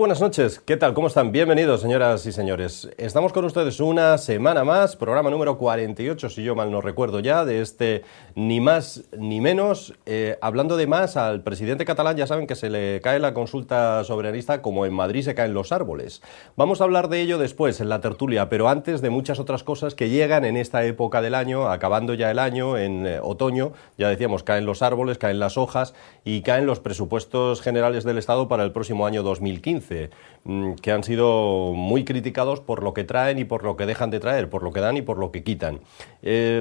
buenas noches, ¿qué tal? ¿Cómo están? Bienvenidos, señoras y señores. Estamos con ustedes una semana más, programa número 48, si yo mal no recuerdo ya, de este Ni Más Ni Menos. Hablando de más, al presidente catalán ya saben que se le cae la consulta soberanista como en Madrid se caen los árboles. Vamos a hablar de ello después, en la tertulia, pero antes de muchas otras cosas que llegan en esta época del año, acabando ya el año, en otoño, ya decíamos, caen los árboles, caen las hojas y caen los presupuestos generales del Estado para el próximo año 2015, que han sido muy criticados por lo que traen y por lo que dejan de traer, por lo que dan y por lo que quitan.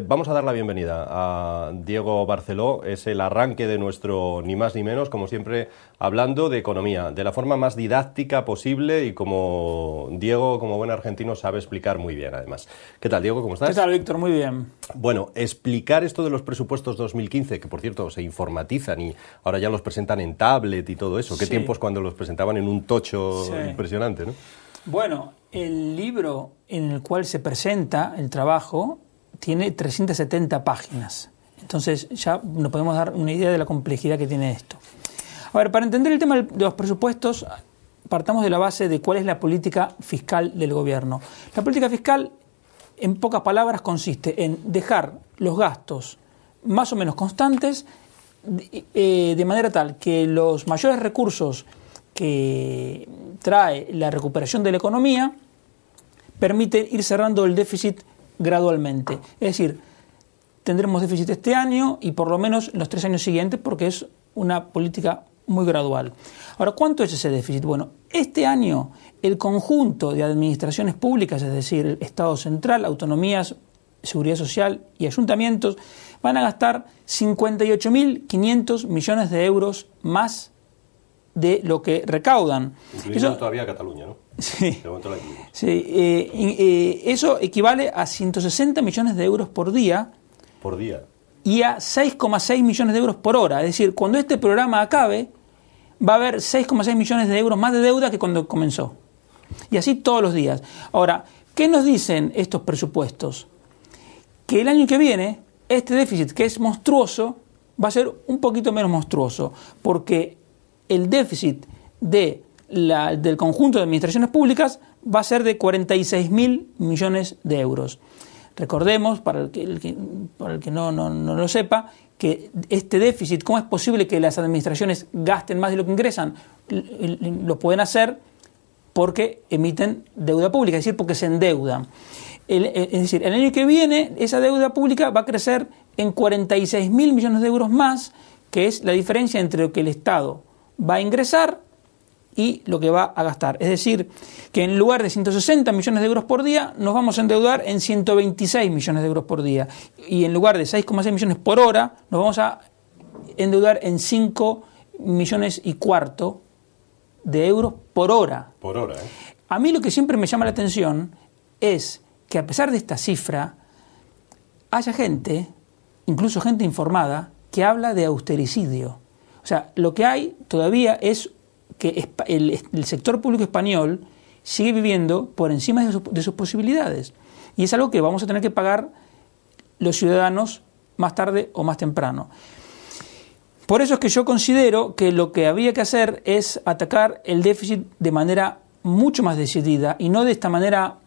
Vamos a dar la bienvenida a Diego Barceló, es el arranque de nuestro Ni Más Ni Menos, como siempre, hablando de economía, de la forma más didáctica posible y como Diego, como buen argentino, sabe explicar muy bien, además. ¿Qué tal, Diego? ¿Cómo estás? ¿Qué tal, Víctor? Muy bien. Bueno, explicar esto de los presupuestos 2015, que por cierto se informatizan y ahora ya los presentan en tablet y todo eso. ¿Qué Sí. tiempos cuando los presentaban en un tocho Sí. impresionante, ¿no? Bueno, el libro en el cual se presenta el trabajo tiene 370 páginas. Entonces ya nos podemos dar una idea de la complejidad que tiene esto. A ver, para entender el tema de los presupuestos, partamos de la base de cuál es la política fiscal del gobierno. La política fiscal, en pocas palabras, consiste en dejar los gastos más o menos constantes de manera tal que los mayores recursos que trae la recuperación de la economía permiten ir cerrando el déficit gradualmente. Es decir, tendremos déficit este año y por lo menos en los 3 años siguientes, porque es una política muy gradual. Ahora, ¿cuánto es ese déficit? Bueno, este año el conjunto de administraciones públicas, es decir, el Estado central, autonomías, Seguridad Social y ayuntamientos, van a gastar 58.500 millones de euros más de lo que recaudan. Incluyendo todavía Cataluña, ¿no? Sí. Sí. Eso equivale a 160 millones de euros por día. Por día. Y a 6,6 millones de euros por hora. Es decir, cuando este programa acabe, va a haber 6,6 millones de euros más de deuda que cuando comenzó. Y así todos los días. Ahora, ¿qué nos dicen estos presupuestos? Que el año que viene, este déficit, que es monstruoso, va a ser un poquito menos monstruoso, porque el déficit del conjunto de administraciones públicas va a ser de 46.000 millones de euros. Recordemos, para el que no lo sepa, que este déficit, ¿cómo es posible que las administraciones gasten más de lo que ingresan? Lo pueden hacer porque emiten deuda pública, es decir, porque se endeudan. Es decir, el año que viene esa deuda pública va a crecer en 46.000 millones de euros más, que es la diferencia entre lo que el Estado va a ingresar y lo que va a gastar. Es decir, que en lugar de 160 millones de euros por día, nos vamos a endeudar en 126 millones de euros por día. Y en lugar de 6,6 millones por hora, nos vamos a endeudar en 5,25 millones de euros por hora. Por hora, ¿eh? A mí lo que siempre me llama la atención es que a pesar de esta cifra, haya gente, incluso gente informada, que habla de austericidio. O sea, lo que hay todavía es que el sector público español sigue viviendo por encima de sus posibilidades. Y es algo que vamos a tener que pagar los ciudadanos más tarde o más temprano. Por eso es que yo considero que lo que habría que hacer es atacar el déficit de manera mucho más decidida y no de esta manera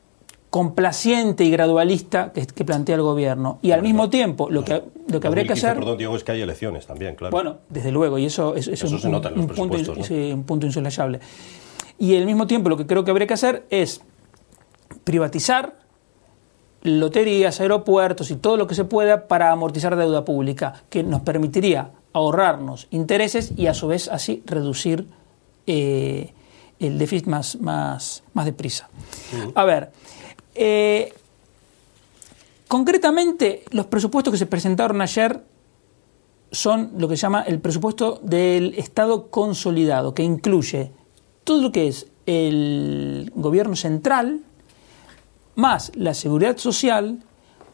complaciente y gradualista que plantea el gobierno. Y al mismo tiempo, lo que habría que hacer... Perdón, Diego, es que hay elecciones también, claro. Bueno, desde luego, y eso se nota en los presupuestos, ¿no? un punto insolayable. Y al mismo tiempo, lo que creo que habría que hacer es privatizar loterías, aeropuertos y todo lo que se pueda para amortizar deuda pública, que nos permitiría ahorrarnos intereses y a su vez así reducir el déficit más deprisa. A ver... concretamente, los presupuestos que se presentaron ayer son lo que se llama el presupuesto del Estado consolidado, que incluye todo lo que es el gobierno central, más la seguridad social,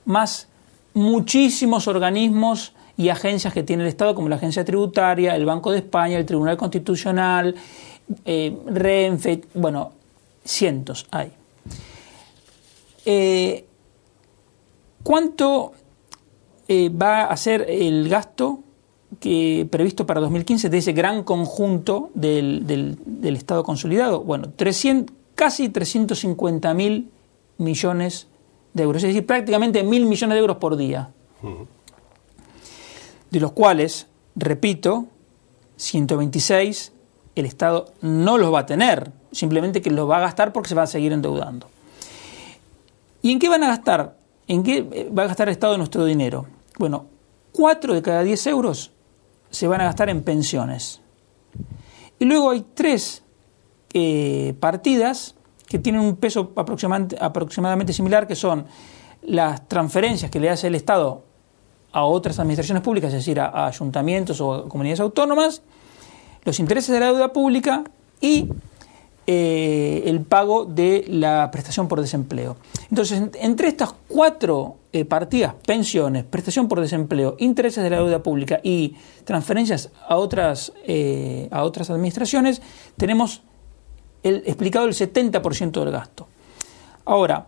más muchísimos organismos y agencias que tiene el Estado, como la Agencia Tributaria, el Banco de España, el Tribunal Constitucional, Renfe, bueno, cientos hay. ¿Cuánto va a ser el gasto previsto para 2015 de ese gran conjunto del Estado consolidado? Bueno, casi 350.000 millones de euros, es decir, prácticamente 1.000 millones de euros por día. De los cuales, repito, 126 el Estado no los va a tener, simplemente que los va a gastar porque se va a seguir endeudando. ¿Y en qué van a gastar? ¿En qué va a gastar el Estado nuestro dinero? Bueno, 4 de cada 10 euros se van a gastar en pensiones. Y luego hay 3 partidas que tienen un peso aproximadamente similar, que son las transferencias que le hace el Estado a otras administraciones públicas, es decir, a ayuntamientos o a comunidades autónomas, los intereses de la deuda pública y el pago de la prestación por desempleo. Entonces, entre estas 4 partidas, pensiones, prestación por desempleo, intereses de la deuda pública y transferencias a otras administraciones, tenemos explicado el 70% del gasto. Ahora,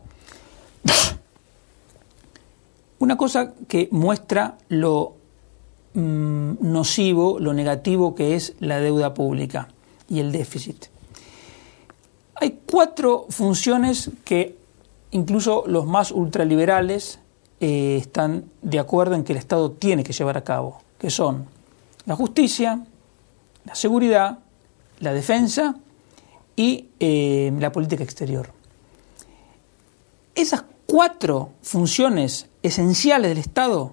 una cosa que muestra lo nocivo, lo negativo que es la deuda pública y el déficit. Hay 4 funciones que incluso los más ultraliberales están de acuerdo en que el Estado tiene que llevar a cabo, que son la justicia, la seguridad, la defensa y la política exterior. Esas 4 funciones esenciales del Estado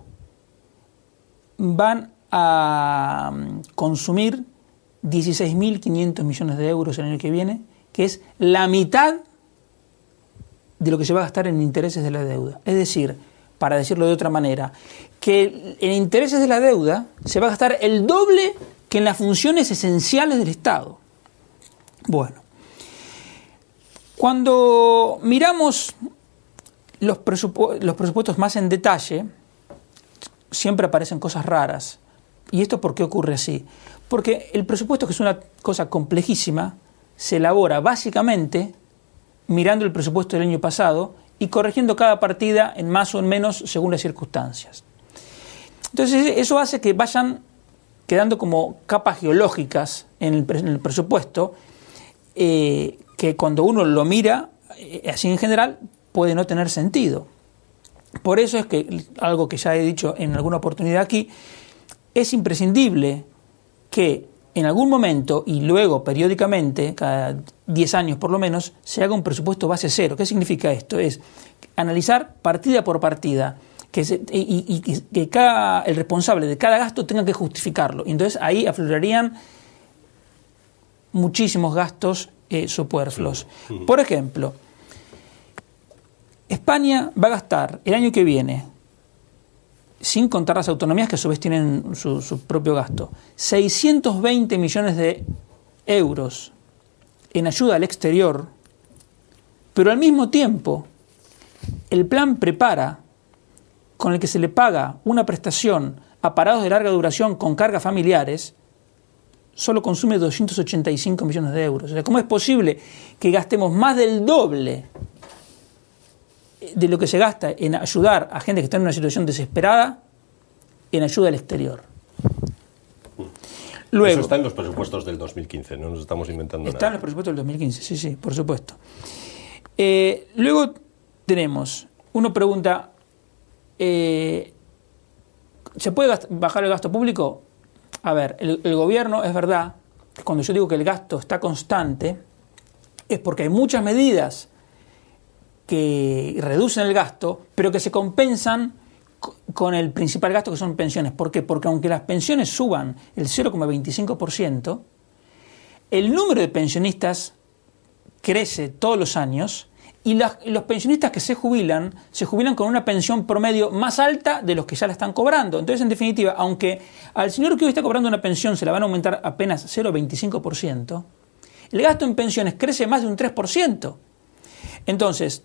van a consumir 16.500 millones de euros el año que viene, que es la mitad de lo que se va a gastar en intereses de la deuda. Es decir, para decirlo de otra manera, que en intereses de la deuda se va a gastar el doble que en las funciones esenciales del Estado. Bueno, cuando miramos los presupuestos más en detalle, siempre aparecen cosas raras. ¿Y esto por qué ocurre así? Porque el presupuesto, que es una cosa complejísima, se elabora básicamente mirando el presupuesto del año pasado y corrigiendo cada partida en más o en menos según las circunstancias. Entonces eso hace que vayan quedando como capas geológicas en el presupuesto, que cuando uno lo mira así en general puede no tener sentido. Por eso es que, algo que ya he dicho en alguna oportunidad aquí, es imprescindible que en algún momento y luego periódicamente, cada 10 años por lo menos, se haga un presupuesto base cero. ¿Qué significa esto? Es analizar partida por partida que el responsable de cada gasto tenga que justificarlo. Entonces ahí aflorarían muchísimos gastos superfluos. Por ejemplo, España va a gastar el año que viene, sin contar las autonomías que a su vez tienen su propio gasto, 620 millones de euros en ayuda al exterior, pero al mismo tiempo el plan Prepara, con el que se le paga una prestación a parados de larga duración con cargas familiares, solo consume 285 millones de euros. O sea, ¿cómo es posible que gastemos más del doble de lo que se gasta en ayudar a gente que está en una situación desesperada en ayuda al exterior? Luego, eso está en los presupuestos del 2015, no nos estamos inventando nada. Está en los presupuestos del 2015, sí, por supuesto. Luego tenemos, uno pregunta, ¿se puede bajar el gasto público? A ver, el gobierno, es verdad, cuando yo digo que el gasto está constante, es porque hay muchas medidas que reducen el gasto, pero que se compensan con el principal gasto, que son pensiones. ¿Por qué? Porque aunque las pensiones suban el 0,25%, el número de pensionistas crece todos los años y los pensionistas que se jubilan con una pensión promedio más alta de los que ya la están cobrando. Entonces, en definitiva, aunque al señor que hoy está cobrando una pensión se la van a aumentar apenas 0,25%, el gasto en pensiones crece más de un 3%. Entonces,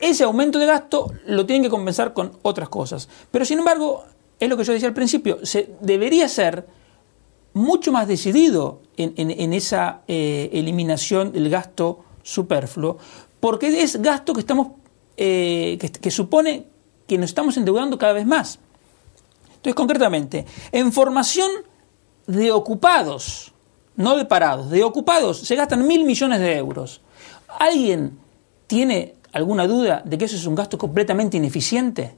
ese aumento de gasto lo tienen que compensar con otras cosas. Pero, sin embargo, es lo que yo decía al principio, se debería ser mucho más decidido en esa eliminación del gasto superfluo, porque es gasto que estamos que supone que nos estamos endeudando cada vez más. Entonces, concretamente, en formación de ocupados, no de parados, de ocupados, se gastan 1.000 millones de euros. ¿Alguien tiene alguna duda de que eso es un gasto completamente ineficiente?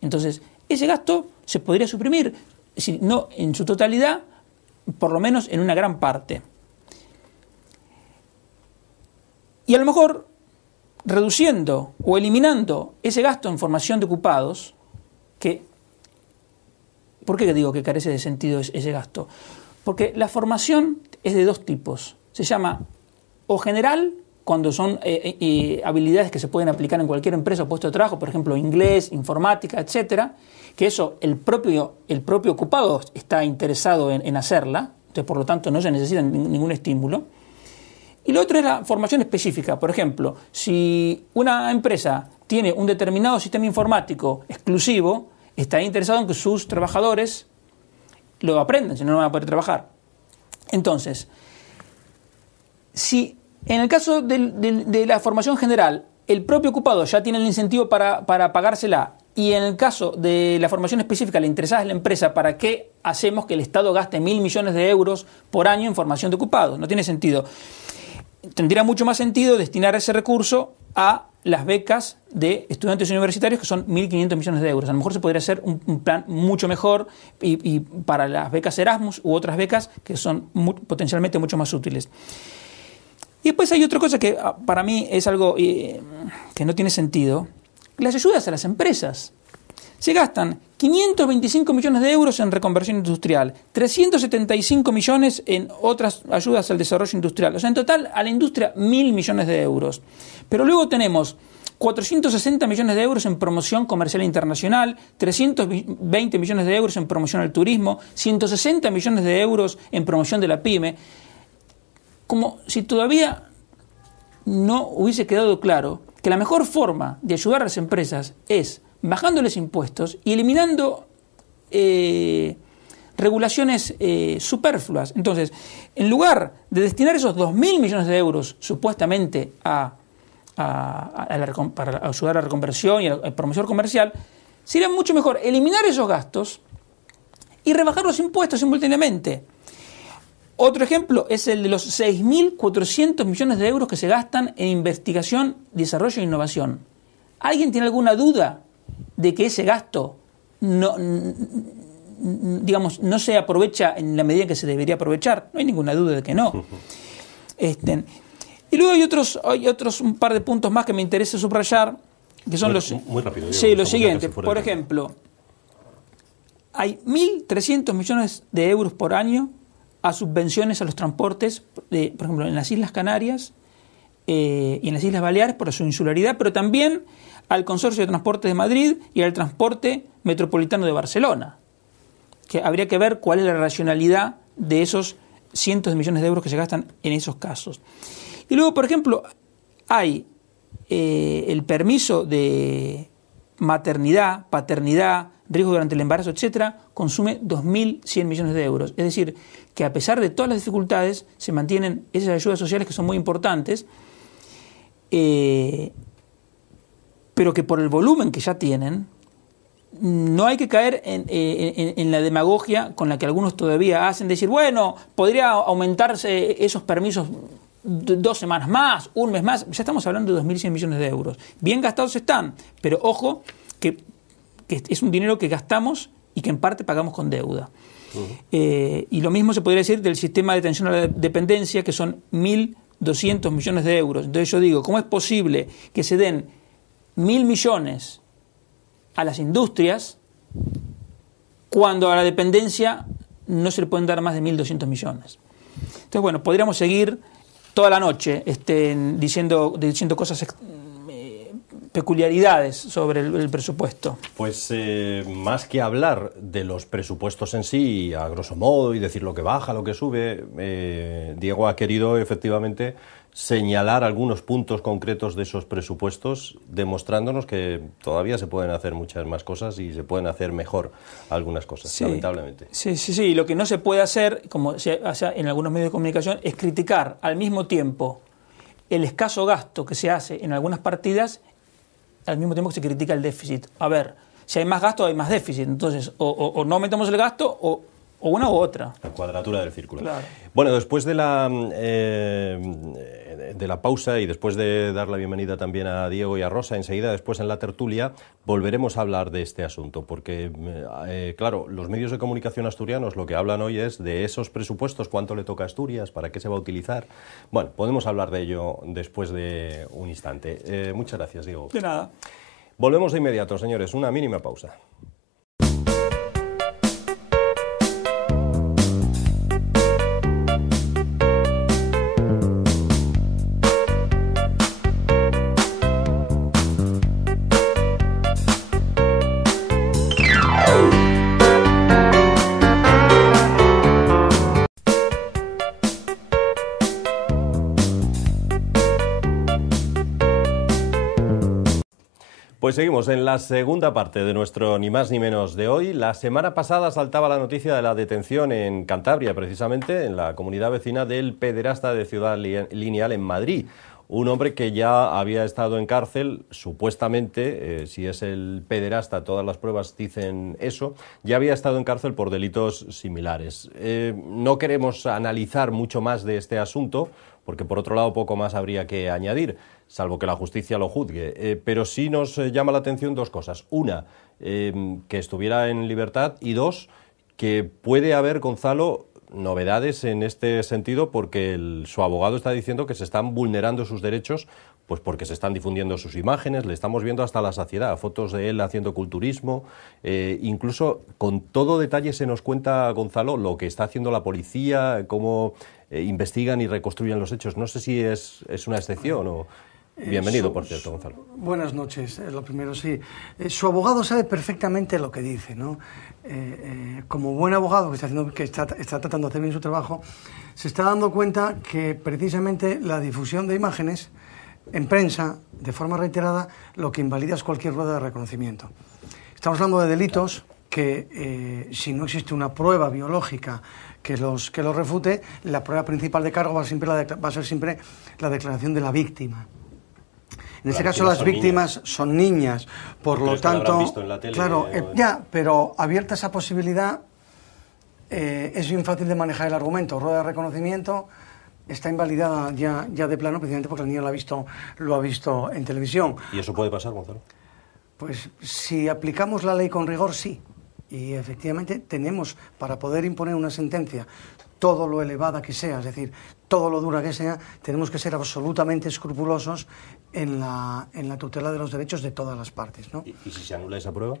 Entonces, ese gasto se podría suprimir, si no en su totalidad, por lo menos en una gran parte. Y a lo mejor, reduciendo o eliminando ese gasto en formación de ocupados, ¿por qué digo que carece de sentido ese gasto? Porque la formación es de dos tipos. Se llama o general, cuando son habilidades que se pueden aplicar en cualquier empresa o puesto de trabajo, por ejemplo, inglés, informática, etcétera, que eso el propio ocupado está interesado en hacerla, entonces por lo tanto no se necesita ningún estímulo. Y lo otro es la formación específica. Por ejemplo, si una empresa tiene un determinado sistema informático exclusivo, está interesado en que sus trabajadores lo aprendan, si no, no van a poder trabajar. Entonces, si en el caso de la formación general, el propio ocupado ya tiene el incentivo para pagársela, y en el caso de la formación específica le interesa a la empresa, ¿para qué hacemos que el Estado gaste 1.000 millones de euros por año en formación de ocupados? No tiene sentido. Tendría mucho más sentido destinar ese recurso a las becas de estudiantes universitarios, que son 1.500 millones de euros. A lo mejor se podría hacer un plan mucho mejor y para las becas Erasmus u otras becas que son potencialmente mucho más útiles. Y después hay otra cosa que para mí es algo que no tiene sentido. Las ayudas a las empresas. Se gastan 525 millones de euros en reconversión industrial, 375 millones en otras ayudas al desarrollo industrial. O sea, en total a la industria 1.000 millones de euros. Pero luego tenemos 460 millones de euros en promoción comercial internacional, 320 millones de euros en promoción al turismo, 160 millones de euros en promoción de la pyme. Como si todavía no hubiese quedado claro que la mejor forma de ayudar a las empresas es bajándoles impuestos y eliminando regulaciones superfluas. Entonces, en lugar de destinar esos 2.000 millones de euros supuestamente para ayudar a la reconversión y a la promoción comercial, sería mucho mejor eliminar esos gastos y rebajar los impuestos simultáneamente. Otro ejemplo es el de los 6.400 millones de euros que se gastan en investigación, desarrollo e innovación. ¿Alguien tiene alguna duda de que ese gasto no se aprovecha en la medida en que se debería aprovechar? No hay ninguna duda de que no. Y luego hay otros un par de puntos más que me interesa subrayar, que son muy rápido. Sí, lo siguiente. Por ejemplo, hay 1.300 millones de euros por año a subvenciones a los transportes, por ejemplo, en las Islas Canarias y en las Islas Baleares por su insularidad, pero también al Consorcio de Transportes de Madrid y al Transporte Metropolitano de Barcelona. Que habría que ver cuál es la racionalidad de esos cientos de millones de euros que se gastan en esos casos. Y luego, por ejemplo, hay el permiso de maternidad, paternidad, riesgo durante el embarazo, etcétera, consume 2.100 millones de euros. Es decir, que a pesar de todas las dificultades, se mantienen esas ayudas sociales que son muy importantes, pero que por el volumen que ya tienen, no hay que caer en la demagogia con la que algunos todavía hacen, decir, bueno, podría aumentarse esos permisos 2 semanas más, un mes más. Ya estamos hablando de 2.100 millones de euros. Bien gastados están, pero ojo que es un dinero que gastamos y que en parte pagamos con deuda. Y lo mismo se podría decir del sistema de atención a la dependencia, que son 1.200 millones de euros. Entonces yo digo, ¿cómo es posible que se den 1.000 millones a las industrias cuando a la dependencia no se le pueden dar más de 1.200 millones? Entonces, bueno, podríamos seguir toda la noche diciendo cosas, peculiaridades sobre el presupuesto. Pues más que hablar de los presupuestos en sí, a grosso modo, y decir lo que baja, lo que sube, Diego ha querido efectivamente señalar algunos puntos concretos de esos presupuestos, demostrándonos que todavía se pueden hacer muchas más cosas y se pueden hacer mejor algunas cosas, sí, lamentablemente. Sí. Lo que no se puede hacer, como se hace en algunos medios de comunicación, es criticar al mismo tiempo el escaso gasto que se hace en algunas partidas, al mismo tiempo que se critica el déficit. A ver, si hay más gasto hay más déficit. Entonces, o no aumentamos el gasto o una u otra. La cuadratura del círculo. Claro. Bueno, después de la pausa y después de dar la bienvenida también a Diego y a Rosa, enseguida después en la tertulia volveremos a hablar de este asunto, porque, claro, los medios de comunicación asturianos lo que hablan hoy es de esos presupuestos, cuánto le toca a Asturias, para qué se va a utilizar. Bueno, podemos hablar de ello después de un instante. Muchas gracias, Diego. De nada. Volvemos de inmediato, señores, una mínima pausa. Pues seguimos en la segunda parte de nuestro Ni Más Ni Menos de hoy. La semana pasada saltaba la noticia de la detención en Cantabria, precisamente en la comunidad vecina del pederasta de Ciudad Lineal en Madrid. Un hombre que ya había estado en cárcel, supuestamente, si es el pederasta, todas las pruebas dicen eso, ya había estado en cárcel por delitos similares. No queremos analizar mucho más de este asunto, porque por otro lado poco más habría que añadir, salvo que la justicia lo juzgue. Pero sí nos llama la atención dos cosas. Una, que estuviera en libertad, y dos, que puede haber, Gonzalo, novedades en este sentido, porque su abogado está diciendo que se están vulnerando sus derechos, pues porque se están difundiendo sus imágenes, le estamos viendo hasta la saciedad, fotos de él haciendo culturismo, incluso con todo detalle se nos cuenta, Gonzalo, lo que está haciendo la policía, cómo investigan y reconstruyen los hechos. No sé si es una excepción o... Bienvenido, por cierto, Gonzalo. Buenas noches. Lo primero, sí. Su abogado sabe perfectamente lo que dice, ¿no? Como buen abogado que está tratando de hacer bien su trabajo, se está dando cuenta que precisamente la difusión de imágenes en prensa, de forma reiterada, lo que invalida es cualquier rueda de reconocimiento. Estamos hablando de delitos que, si no existe una prueba biológica que los refute, la prueba principal de cargo va a ser siempre la declaración de la víctima. En este caso las víctimas son niñas, por lo tanto, visto en la tele, claro, ya, pero abierta esa posibilidad, es bien fácil de manejar el argumento. Rueda de reconocimiento está invalidada ya de plano, precisamente porque el niño lo ha visto en televisión. ¿Y eso puede pasar, Gonzalo? Pues si aplicamos la ley con rigor, sí. Y efectivamente tenemos, para poder imponer una sentencia, todo lo elevada que sea, es decir, todo lo dura que sea, tenemos que ser absolutamente escrupulosos en la tutela de los derechos de todas las partes, ¿no? ¿Y si se anula esa prueba?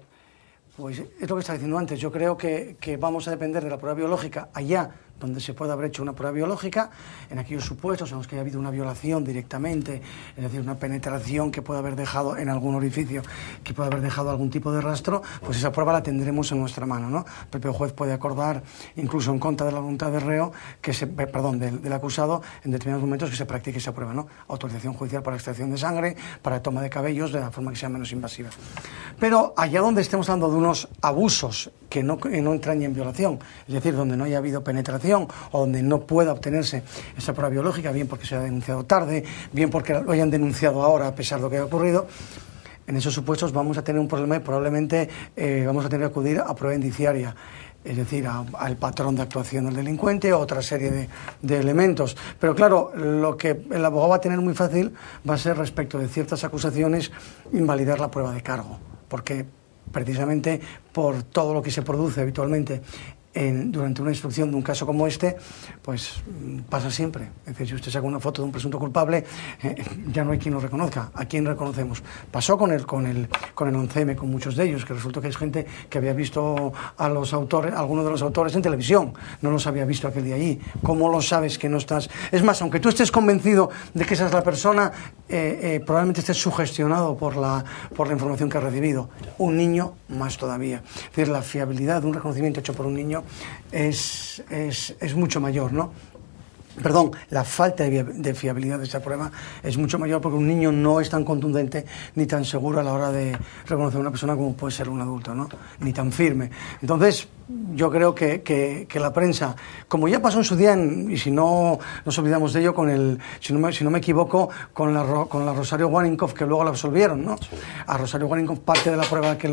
Pues es lo que estaba diciendo antes. Yo creo que vamos a depender de la prueba biológica allá donde se pueda haber hecho una prueba biológica, en aquellos supuestos en los que haya habido una violación directamente, es decir, una penetración que pueda haber dejado en algún orificio, que pueda haber dejado algún tipo de rastro, pues esa prueba la tendremos en nuestra mano, ¿no? El propio juez puede acordar, incluso en contra de la voluntad del reo, del acusado, en determinados momentos que se practique esa prueba, ¿no? Autorización judicial para extracción de sangre, para toma de cabellos, de la forma que sea menos invasiva. Pero allá donde estemos hablando de unos abusos que no entrañen violación, es decir, donde no haya habido penetración o donde no pueda obtenerse esa prueba biológica, bien porque se haya denunciado tarde, bien porque lo hayan denunciado ahora a pesar de lo que haya ocurrido, en esos supuestos vamos a tener un problema y probablemente vamos a tener que acudir a prueba indiciaria, es decir, al patrón de actuación del delincuente o otra serie de elementos. Pero claro, lo que el abogado va a tener muy fácil va a ser, respecto de ciertas acusaciones, invalidar la prueba de cargo, porque precisamente por todo lo que se produce habitualmente durante una instrucción de un caso como este, pues pasa siempre. Es decir, si usted saca una foto de un presunto culpable, ya no hay quien lo reconozca. ¿A quién reconocemos? Pasó con el 11M, con muchos de ellos, que resultó que es gente que había visto a los autores, algunos de los autores en televisión, no los había visto aquel día allí. ¿Cómo lo sabes que no estás? Es más, aunque tú estés convencido de que esa es la persona, probablemente estés sugestionado por la información que has recibido. Un niño, más todavía. Es decir, la fiabilidad de un reconocimiento hecho por un niño es mucho mayor, ¿no? Perdón, la falta de fiabilidad de esta prueba es mucho mayor porque un niño no es tan contundente ni tan seguro a la hora de reconocer a una persona como puede ser un adulto, ¿no? Ni tan firme. Entonces, yo creo que la prensa, como ya pasó en su día, y si no nos olvidamos de ello, si no me equivoco, con la Rosario Waninkoff, que luego la absolvieron, ¿no? Sí. A Rosario Waninkoff parte de la prueba que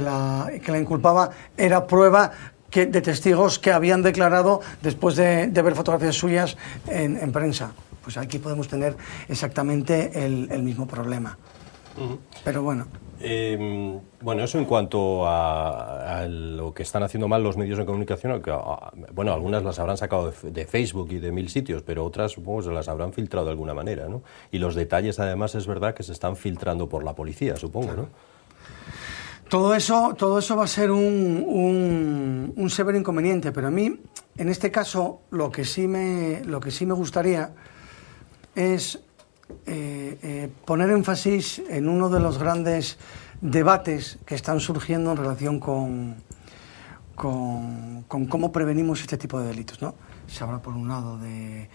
la inculpaba era prueba de testigos que habían declarado después de ver fotografías suyas en prensa. Pues aquí podemos tener exactamente el mismo problema. Pero bueno. Bueno, eso en cuanto a lo que están haciendo mal los medios de comunicación, que, bueno, algunas las habrán sacado de Facebook y de 1000 sitios, pero otras supongo se las habrán filtrado de alguna manera, ¿no? Y los detalles además es verdad que se están filtrando por la policía, supongo, claro, ¿no? Todo eso va a ser un severo inconveniente, pero a mí, en este caso, lo que sí me gustaría es poner énfasis en uno de los grandes debates que están surgiendo en relación con cómo prevenimos este tipo de delitos, ¿no? Se habla, por un lado, de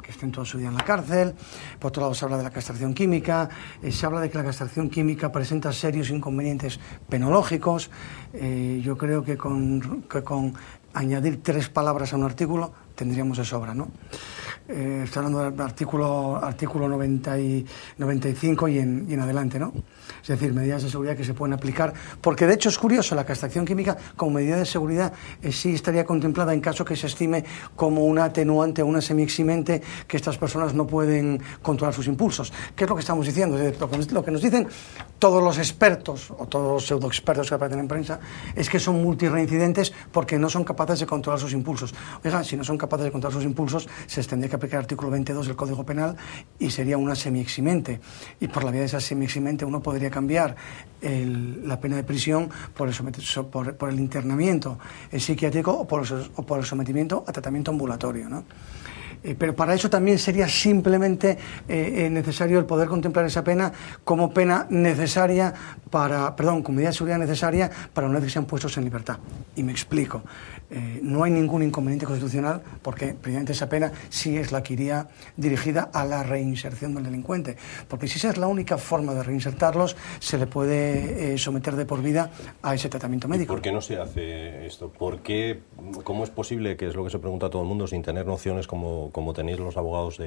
que estén toda su vida en la cárcel, por otro lado se habla de la castración química, se habla de que la castración química presenta serios inconvenientes penológicos. Yo creo que con añadir 3 palabras a un artículo tendríamos de sobra, ¿no? Estoy hablando del artículo 95 y en adelante, ¿no? Es decir, medidas de seguridad que se pueden aplicar, porque de hecho es curioso, la castración química como medida de seguridad sí estaría contemplada en caso que se estime como una atenuante o una semieximente que estas personas no pueden controlar sus impulsos. ¿Qué es lo que estamos diciendo? Es decir, lo que nos dicen todos los expertos o todos los pseudoexpertos que aparecen en prensa es que son multireincidentes porque no son capaces de controlar sus impulsos. Oiga, si no son capaces de controlar sus impulsos, se les tendría que aplicar el artículo 22 del Código Penal y sería una semieximente. Y por la vía de esa semieximente uno podría cambiar la pena de prisión por el internamiento psiquiátrico o por el sometimiento a tratamiento ambulatorio, ¿no? Pero para eso también sería simplemente necesario el poder contemplar esa pena como pena necesaria como medida de seguridad necesaria para una vez que sean puestos en libertad. Y me explico. No hay ningún inconveniente constitucional porque precisamente esa pena sí es la que iría dirigida a la reinserción del delincuente, porque si esa es la única forma de reinsertarlos, se le puede someter de por vida a ese tratamiento médico. ¿Por qué no se hace esto? ¿Cómo es posible, que es lo que se pregunta a todo el mundo, sin tener nociones como tenéis los abogados,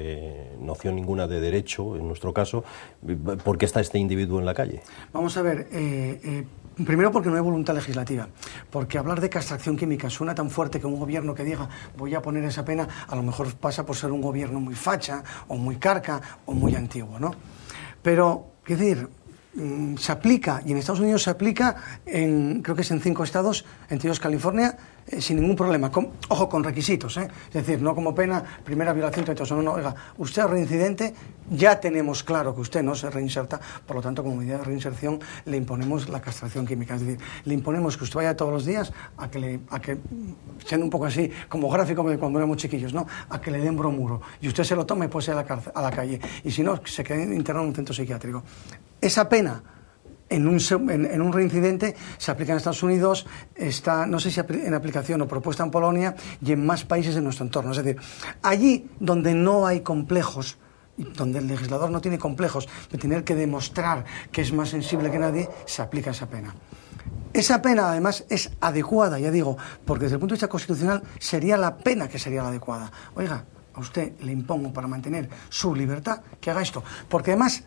noción ninguna de derecho, en nuestro caso, por qué está este individuo en la calle? Vamos a ver, primero porque no hay voluntad legislativa, porque hablar de castración química suena tan fuerte que un gobierno que diga voy a poner esa pena, a lo mejor pasa por ser un gobierno muy facha, o muy carca, o muy antiguo, ¿no? Pero, es decir, se aplica, y en Estados Unidos se aplica, creo que es en 5 estados, entre ellos California, sin ningún problema, ojo, con requisitos, es decir, no como pena, primera violación, no, oiga, usted es reincidente, ya tenemos claro que usted no se reinserta, por lo tanto, como medida de reinserción, le imponemos la castración química, es decir, le imponemos que usted vaya todos los días a que siendo un poco así, como gráfico de cuando éramos chiquillos, ¿no?, a que le den bromuro, y usted se lo tome, pues a la calle, y si no, se quede internado en un centro psiquiátrico. Esa pena en un reincidente se aplica en Estados Unidos, está, no sé si en aplicación o propuesta en Polonia y en más países de nuestro entorno. Es decir, allí donde no hay complejos, donde el legislador no tiene complejos de tener que demostrar que es más sensible que nadie, se aplica esa pena. Esa pena, además, es adecuada, ya digo, porque desde el punto de vista constitucional sería la pena que sería la adecuada. Oiga, a usted le impongo para mantener su libertad que haga esto, porque además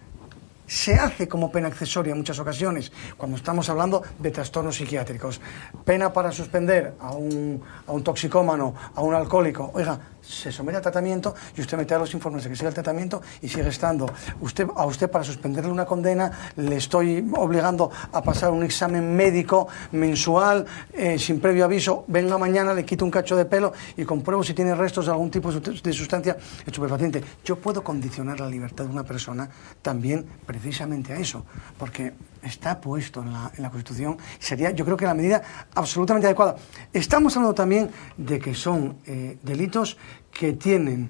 se hace como pena accesoria en muchas ocasiones, cuando estamos hablando de trastornos psiquiátricos. Pena para suspender a un toxicómano, a un alcohólico. Oiga, se somete a tratamiento y usted mete a los informes de que sigue el tratamiento y sigue estando. A usted para suspenderle una condena le estoy obligando a pasar un examen médico mensual sin previo aviso. Venga mañana, le quito un cacho de pelo y compruebo si tiene restos de algún tipo de sustancia estupefaciente. Yo puedo condicionar la libertad de una persona también precisamente a eso, porque está puesto en la Constitución, sería, yo creo que la medida absolutamente adecuada. Estamos hablando también de que son delitos que tienen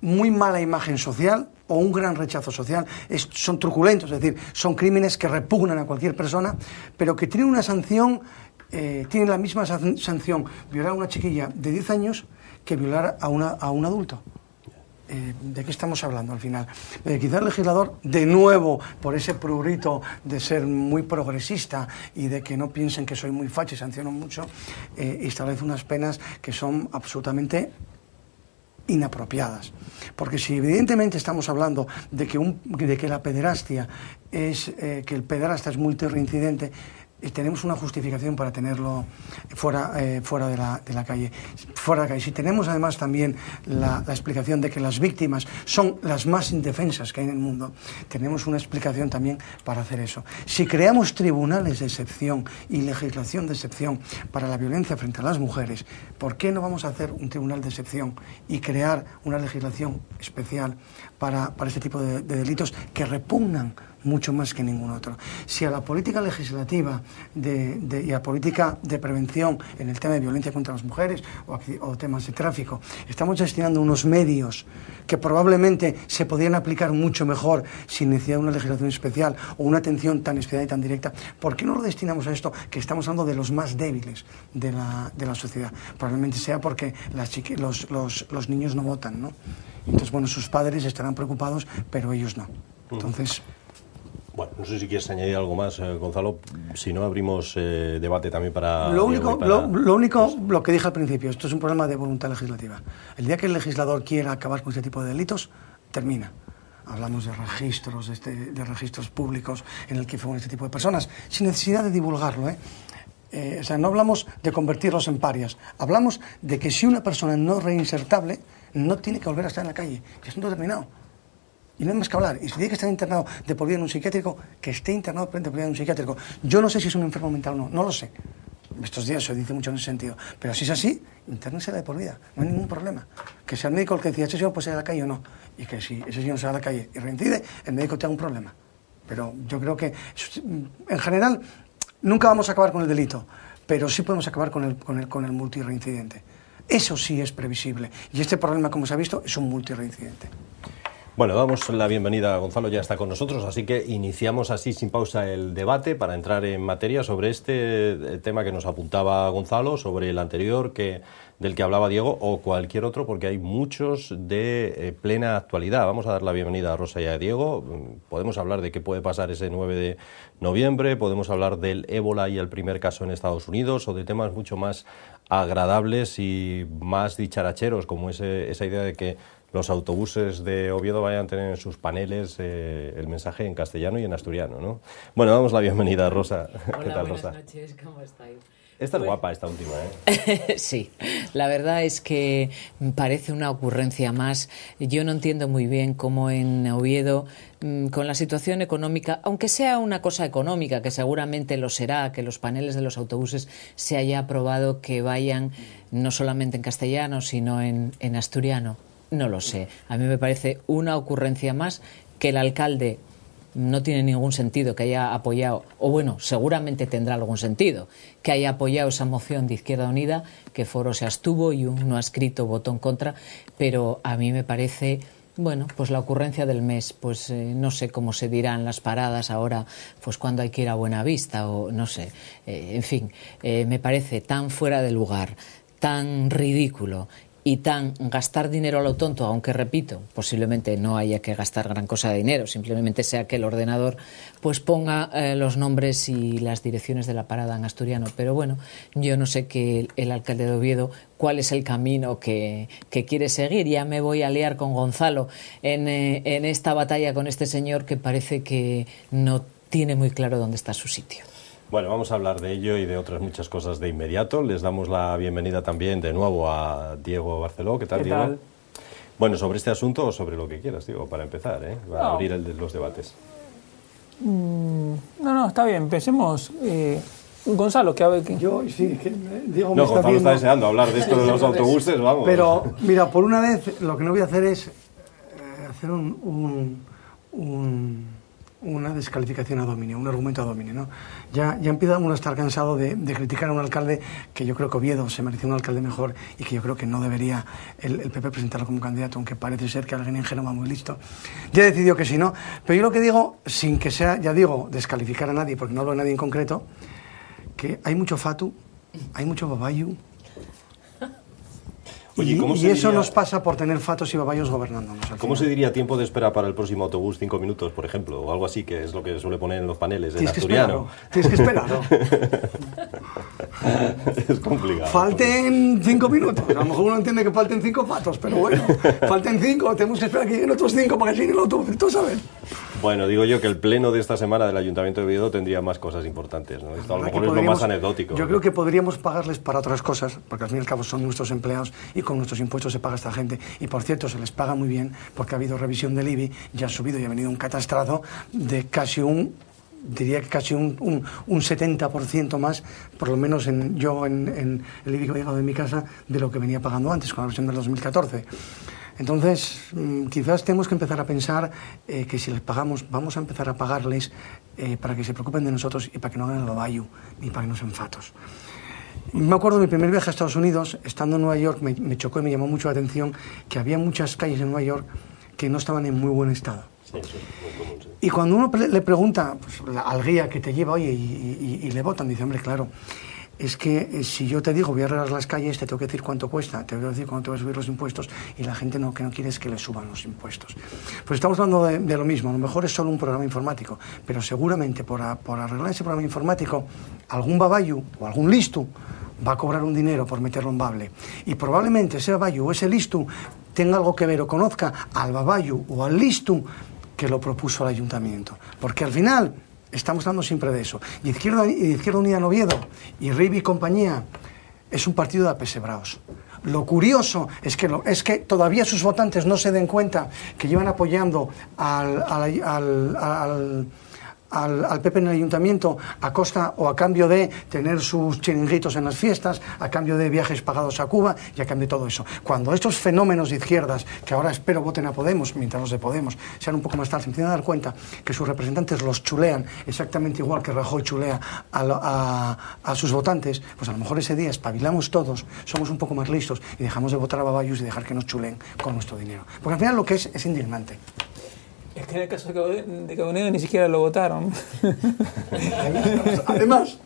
muy mala imagen social o un gran rechazo social, son truculentos, es decir, son crímenes que repugnan a cualquier persona, pero que tienen una sanción tiene la misma sanción violar a una chiquilla de 10 años que violar a un adulto. ¿De qué estamos hablando al final? Quizá el legislador, de nuevo, por ese prurito de ser muy progresista y de que no piensen que soy muy facho y sanciono mucho, establece unas penas que son absolutamente inapropiadas. Porque si evidentemente estamos hablando de que la pederastia es, que el pederasta es multirreincidente, tenemos una justificación para tenerlo fuera de la calle. Si tenemos además también la explicación de que las víctimas son las más indefensas que hay en el mundo, tenemos una explicación también para hacer eso. Si creamos tribunales de excepción y legislación de excepción para la violencia frente a las mujeres, ¿por qué no vamos a hacer un tribunal de excepción y crear una legislación especial para este tipo de delitos que repugnan mucho más que ningún otro? Si a la política legislativa y a la política de prevención en el tema de violencia contra las mujeres o temas de tráfico estamos destinando unos medios que probablemente se podrían aplicar mucho mejor sin necesidad de una legislación especial o una atención tan especial y tan directa, ¿por qué no lo destinamos a esto, que estamos hablando de los más débiles de la sociedad? Probablemente sea porque los niños no votan, ¿no? Entonces, bueno, sus padres estarán preocupados, pero ellos no. Entonces... Bueno, no sé si quieres añadir algo más, Gonzalo. Si no, abrimos debate también para... Lo único, lo que dije al principio, esto es un problema de voluntad legislativa. El día que el legislador quiera acabar con este tipo de delitos, termina. Hablamos de registros públicos en el que figuran este tipo de personas, sin necesidad de divulgarlo, o sea, no hablamos de convertirlos en parias. Hablamos de que si una persona no es reinsertable, no tiene que volver a estar en la calle. Es un determinado. Y no hay más que hablar. Y si tiene que estar internado de por vida en un psiquiátrico, que esté internado de por vida en un psiquiátrico. Yo no sé si es un enfermo mental o no, no lo sé. Estos días se dice mucho en ese sentido. Pero si es así, internésela de por vida, no hay ningún problema. Que sea el médico el que decida, ese señor puede salir a la calle o no. Y que si ese señor sale a la calle y reincide, el médico tenga un problema. Pero yo creo que, en general, nunca vamos a acabar con el delito, pero sí podemos acabar con el multirreincidente. Eso sí es previsible. Y este problema, como se ha visto, es un multirreincidente. Bueno, damos la bienvenida a Gonzalo, ya está con nosotros, así que iniciamos así sin pausa el debate para entrar en materia sobre este tema que nos apuntaba Gonzalo, sobre el anterior del que hablaba Diego o cualquier otro, porque hay muchos de plena actualidad. Vamos a dar la bienvenida a Rosa y a Diego. Podemos hablar de qué puede pasar ese 9 de noviembre, podemos hablar del ébola y el primer caso en Estados Unidos o de temas mucho más agradables y más dicharacheros, como esa idea de que los autobuses de Oviedo vayan a tener en sus paneles el mensaje en castellano y en asturiano, ¿no? Bueno, damos la bienvenida a Rosa. Hola, ¿Qué tal, Rosa? Buenas noches, ¿cómo estáis? Esta es guapa, esta última, Sí, la verdad es que parece una ocurrencia más. Yo no entiendo muy bien cómo en Oviedo, con la situación económica, aunque sea una cosa económica, que seguramente lo será, que los paneles de los autobuses se haya aprobado que vayan no solamente en castellano, sino en asturiano. No lo sé. A mí me parece una ocurrencia más que el alcalde no tiene ningún sentido que haya apoyado, o bueno, seguramente tendrá algún sentido, que haya apoyado esa moción de Izquierda Unida, que Foro se abstuvo y uno ha escrito voto en contra, pero a mí me parece, bueno, pues la ocurrencia del mes, pues no sé cómo se dirán las paradas ahora, pues cuando hay que ir a Buenavista o no sé, en fin, me parece tan fuera de lugar, tan ridículo y tan gastar dinero a lo tonto, aunque repito, posiblemente no haya que gastar gran cosa de dinero, simplemente sea que el ordenador pues ponga los nombres y las direcciones de la parada en asturiano. Pero bueno, yo no sé que el alcalde de Oviedo cuál es el camino que quiere seguir. Ya me voy a liar con Gonzalo en esta batalla con este señor que parece que no tiene muy claro dónde está su sitio. Bueno, vamos a hablar de ello y de otras muchas cosas de inmediato. Les damos la bienvenida también de nuevo a Diego Barceló. ¿Qué tal, Diego? ¿Qué tal? Bueno, sobre este asunto o sobre lo que quieras, Diego, para empezar, Va a abrir los debates. No, está bien, empecemos. Gonzalo, Yo, sí, Diego no, me está Gonzalo viendo. está deseando hablar de esto de los autobuses, vamos. Pero, mira, por una vez, lo que no voy a hacer es hacer una descalificación a dominio, un argumento a dominio, ¿no? Ya empieza uno a estar cansado de criticar a un alcalde que yo creo que Oviedo se merecía un alcalde mejor y que yo creo que no debería el PP presentarlo como candidato, aunque parece ser que alguien en Génova muy listo ya decidió que sí, ¿no? Pero yo lo que digo, sin que sea, ya digo, descalificar a nadie, porque no hablo de nadie en concreto, que hay mucho fatu, hay mucho babayu. Oye, Y eso nos pasa por tener fatos y babayos gobernándonos. ¿Cómo se diría tiempo de espera para el próximo autobús? 5 minutos, por ejemplo, o algo así, que es lo que suele poner en los paneles en asturiano. Tienes que esperarlo. Es complicado. Falten 5 minutos. A lo mejor uno entiende que falten 5 fatos, pero bueno, falten 5, tenemos que esperar que lleguen otros 5 para que lleguen el autobús, tú sabes. Bueno, digo yo que el pleno de esta semana del Ayuntamiento de Oviedo tendría más cosas importantes, ¿no? Esto a lo mejor es lo más anecdótico. Yo creo que podríamos pagarles para otras cosas, porque al fin y al cabo son nuestros empleados y con nuestros impuestos se paga esta gente. Y por cierto, se les paga muy bien porque ha habido revisión del IBI, ya ha subido y ha venido un catastrazo de casi diría que casi un 70% más, por lo menos yo en el IBI que ha llegado de mi casa, de lo que venía pagando antes con la versión del 2014. Entonces, quizás tenemos que empezar a pensar que si les pagamos, vamos a empezar a pagarles para que se preocupen de nosotros y para que no hagan el babayu, ni para que no sean fatos. Me acuerdo de mi primer viaje a Estados Unidos, estando en Nueva York, me chocó y me llamó mucho la atención que había muchas calles en Nueva York que no estaban en muy buen estado. Sí, sí, muy común, sí. Y cuando uno le pregunta pues, al guía que te lleva, oye, y le votan, dice, hombre, claro, es que si yo te digo voy a arreglar las calles, te tengo que decir cuánto cuesta, te voy a decir cuánto te voy a subir los impuestos, y la gente que no quiere es que le suban los impuestos. Pues estamos hablando de lo mismo, a lo mejor es solo un programa informático, pero seguramente por arreglar ese programa informático, algún babayu o algún listu va a cobrar un dinero por meterlo en bable. Y probablemente ese babayu o ese listu tenga algo que ver o conozca al babayu o al listu que lo propuso el ayuntamiento. Porque al final estamos hablando siempre de eso. Y Izquierda Unida en Oviedo y Ribi y compañía es un partido de apesebraos. Lo curioso es que todavía sus votantes no se den cuenta que llevan apoyando al PP en el ayuntamiento a costa o a cambio de tener sus chiringuitos en las fiestas, a cambio de viajes pagados a Cuba y a cambio de todo eso. Cuando estos fenómenos de izquierdas, que ahora espero voten a Podemos, mientras los de Podemos sean un poco más tarde, se empiezan a dar cuenta que sus representantes los chulean exactamente igual que Rajoy chulea a sus votantes, pues a lo mejor ese día espabilamos todos, somos un poco más listos y dejamos de votar a babayus y dejar que nos chulen con nuestro dinero. Porque al final lo que es indignante. Es que en el caso de Cabonedo ni siquiera lo votaron. Además.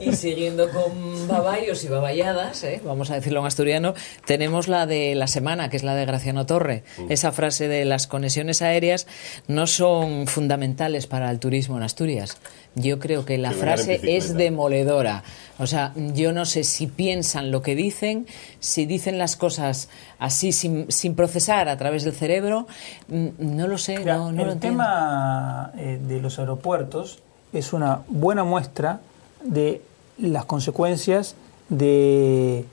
Y siguiendo con babayos y babayadas, vamos a decirlo en asturiano, tenemos la de la semana, que es la de Graciano Torre. Esa frase de las conexiones aéreas no son fundamentales para el turismo en Asturias. Yo creo que la frase es demoledora. O sea, yo no sé si piensan lo que dicen, si dicen las cosas así sin procesar a través del cerebro, no lo sé, no lo entiendo. El tema de los aeropuertos es una buena muestra de las consecuencias del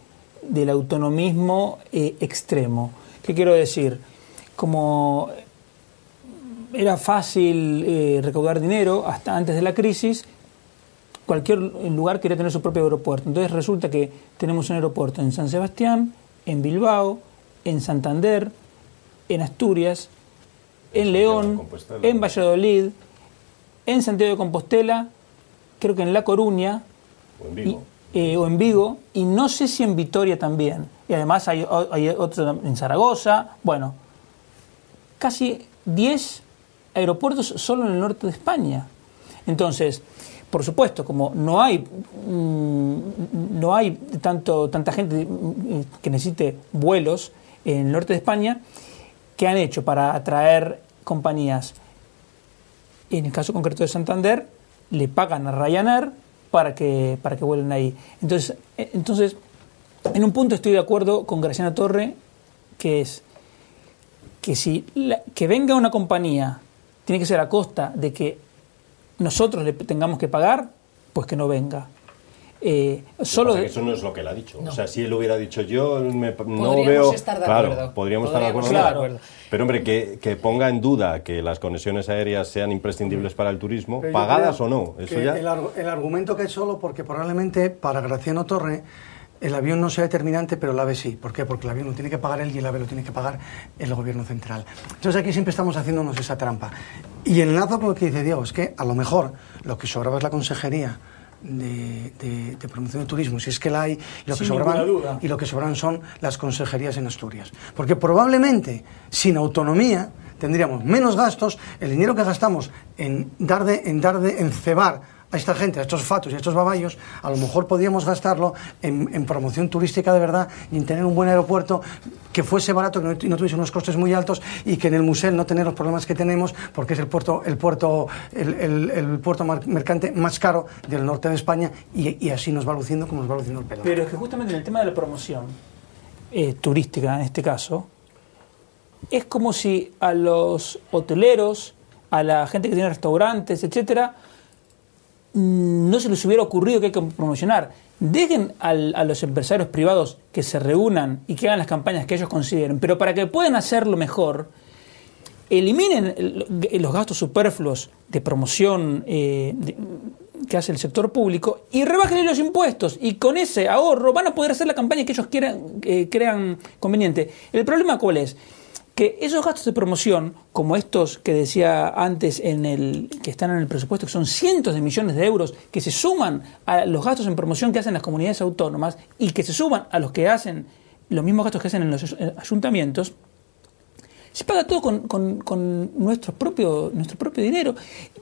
autonomismo extremo. ¿Qué quiero decir? Como era fácil recaudar dinero hasta antes de la crisis, cualquier lugar quería tener su propio aeropuerto. Entonces resulta que tenemos un aeropuerto en San Sebastián, en Bilbao, en Santander, en Asturias, en León, en Valladolid, en Santiago de Compostela, creo que en La Coruña o en Vigo, y no sé si en Vitoria también. Y además hay otro en Zaragoza. Bueno, casi 10 aeropuertos solo en el norte de España. Entonces, por supuesto, como no hay tanta gente que necesite vuelos en el norte de España, ¿qué han hecho para atraer compañías? En el caso concreto de Santander, le pagan a Ryanair para que vuelen ahí. Entonces, en un punto estoy de acuerdo con Graciano Torre, que es que venga una compañía tiene que ser a costa de que nosotros le tengamos que pagar, pues que no venga. Eso no es lo que él ha dicho. No. O sea, si él hubiera dicho yo no veo... Podríamos estar de acuerdo. Claro, podríamos estar de acuerdo. Claro. Pero hombre, que ponga en duda que las conexiones aéreas sean imprescindibles para el turismo, pagadas o no. Eso ya... El argumento que es solo porque probablemente para Graciano Torre el avión no sea determinante, pero el AVE sí. ¿Por qué? Porque el avión lo tiene que pagar él y el AVE lo tiene que pagar el gobierno central. Entonces aquí siempre estamos haciéndonos esa trampa. Y enlazo con lo que dice Diego, es que a lo mejor lo que sobraba es la consejería de promoción de turismo, si es que la hay, y lo que sobran son las consejerías en Asturias. Porque probablemente sin autonomía tendríamos menos gastos, el dinero que gastamos en cebar a esta gente, a estos fatos y a estos babayos, a lo mejor podíamos gastarlo en promoción turística de verdad y en tener un buen aeropuerto que fuese barato, que no tuviese unos costes muy altos y que en el museo no tener los problemas que tenemos, porque es el puerto mercante más caro del norte de España y así nos va luciendo como nos va luciendo el pelo. Pero es que justamente en el tema de la promoción turística, en este caso, es como si a los hoteleros, a la gente que tiene restaurantes, etcétera, no se les hubiera ocurrido que hay que promocionar. Dejen a los empresarios privados que se reúnan y que hagan las campañas que ellos consideren, pero para que puedan hacerlo mejor, eliminen los gastos superfluos de promoción que hace el sector público y rebajen los impuestos, y con ese ahorro van a poder hacer la campaña que ellos crean conveniente. ¿El problema cuál es? Que esos gastos de promoción, como estos que decía antes que están en el presupuesto, que son cientos de millones de euros, que se suman a los gastos en promoción que hacen las comunidades autónomas y que se suman a los que hacen los mismos gastos que hacen en los ayuntamientos, se paga todo con nuestro propio dinero,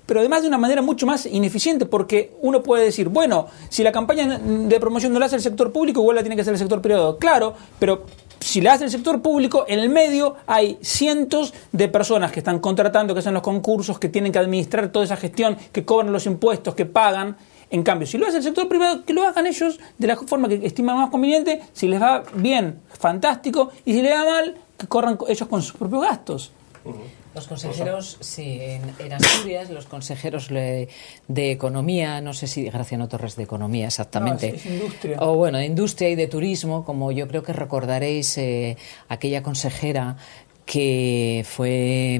pero además de una manera mucho más ineficiente, porque uno puede decir, bueno, si la campaña de promoción no la hace el sector público, igual la tiene que hacer el sector privado. Claro, pero si la hace el sector público, en el medio hay cientos de personas que están contratando, que hacen los concursos, que tienen que administrar toda esa gestión, que cobran los impuestos, que pagan. En cambio, si lo hace el sector privado, que lo hagan ellos de la forma que estiman más conveniente. Si les va bien, fantástico, y si les va mal, que corran ellos con sus propios gastos. Los consejeros, sí, en Asturias, los consejeros de Economía, no sé si Graciano Torres de Economía exactamente, no, es industria. O bueno, de Industria y de Turismo, como yo creo que recordaréis aquella consejera que fue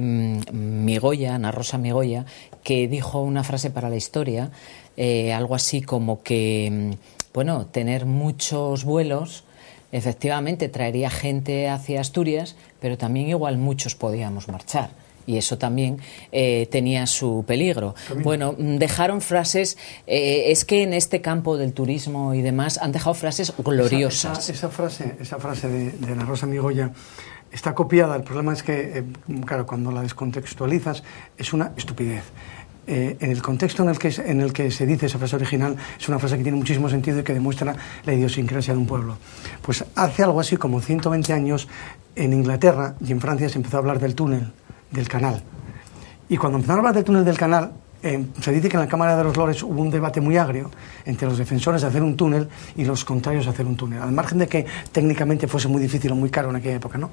Migoya, Ana Rosa Migoya, que dijo una frase para la historia, algo así como que, bueno, tener muchos vuelos efectivamente traería gente hacia Asturias, pero también igual muchos podíamos marchar. Y eso también tenía su peligro. Bueno, dejaron frases, es que en este campo del turismo y demás han dejado frases gloriosas. Esa frase de Ana Rosa Migoya está copiada. El problema es que, claro, cuando la descontextualizas es una estupidez. En el contexto en el que se dice esa frase original, es una frase que tiene muchísimo sentido y que demuestra la idiosincrasia de un pueblo. Pues hace algo así como 120 años, en Inglaterra y en Francia se empezó a hablar del túnel, del canal. Y cuando empezaron a hablar del túnel del canal, se dice que en la Cámara de los Lores hubo un debate muy agrio entre los defensores de hacer un túnel y los contrarios de hacer un túnel, al margen de que técnicamente fuese muy difícil o muy caro en aquella época, ¿no?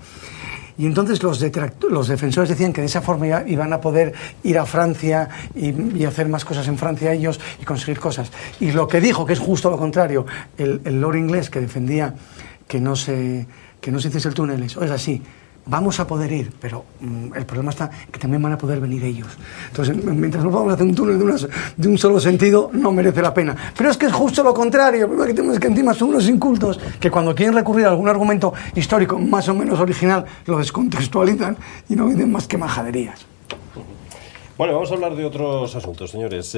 Y entonces los defensores decían que de esa forma iban a poder ir a Francia y hacer más cosas en Francia ellos y conseguir cosas. Y lo que dijo, que es justo lo contrario, el lord inglés que defendía que no se hiciese el túnel, es así. Vamos a poder ir, pero el problema está que también van a poder venir ellos. Entonces, mientras no podamos hacer un túnel de un solo sentido, no merece la pena. Pero es que es justo lo contrario. Que tenemos que encima son unos incultos que cuando quieren recurrir a algún argumento histórico más o menos original, lo descontextualizan y no dicen más que majaderías. Bueno, vamos a hablar de otros asuntos, señores.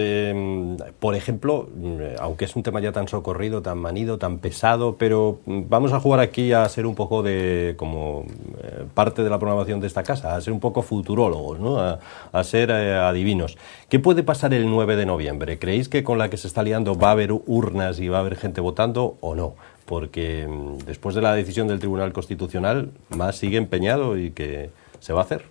Por ejemplo, aunque es un tema ya tan socorrido, tan manido, tan pesado, pero vamos a jugar aquí a ser un poco como parte de la programación de esta casa, a ser un poco futurólogos, ¿no? A ser adivinos. ¿Qué puede pasar el 9 de noviembre? ¿Creéis que con la que se está liando va a haber urnas y va a haber gente votando o no? Porque después de la decisión del Tribunal Constitucional, más sigue empeñado y que se va a hacer.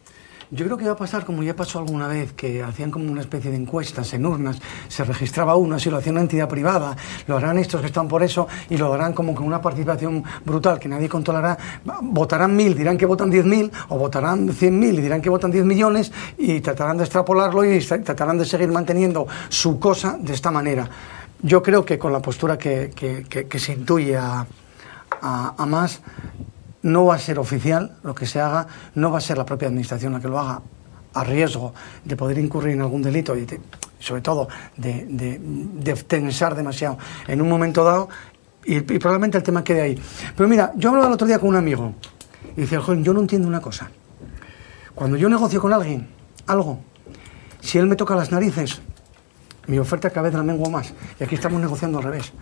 Yo creo que va a pasar como ya pasó alguna vez, que hacían como una especie de encuestas en urnas, se registraba uno, así lo hacía una entidad privada, lo harán estos que están por eso y lo harán como con una participación brutal que nadie controlará. Votarán 1.000, dirán que votan 10.000, o votarán 100.000 y dirán que votan 10 millones y tratarán de extrapolarlo y tratarán de seguir manteniendo su cosa de esta manera. Yo creo que con la postura que se intuye a más, no va a ser oficial lo que se haga, no va a ser la propia administración la que lo haga, a riesgo de poder incurrir en algún delito y sobre todo de tensar demasiado en un momento dado y probablemente el tema quede ahí. Pero mira, yo hablaba el otro día con un amigo y decía, joven, yo no entiendo una cosa. Cuando yo negocio con alguien algo, si él me toca las narices, mi oferta cada vez la mengua más y aquí estamos negociando al revés.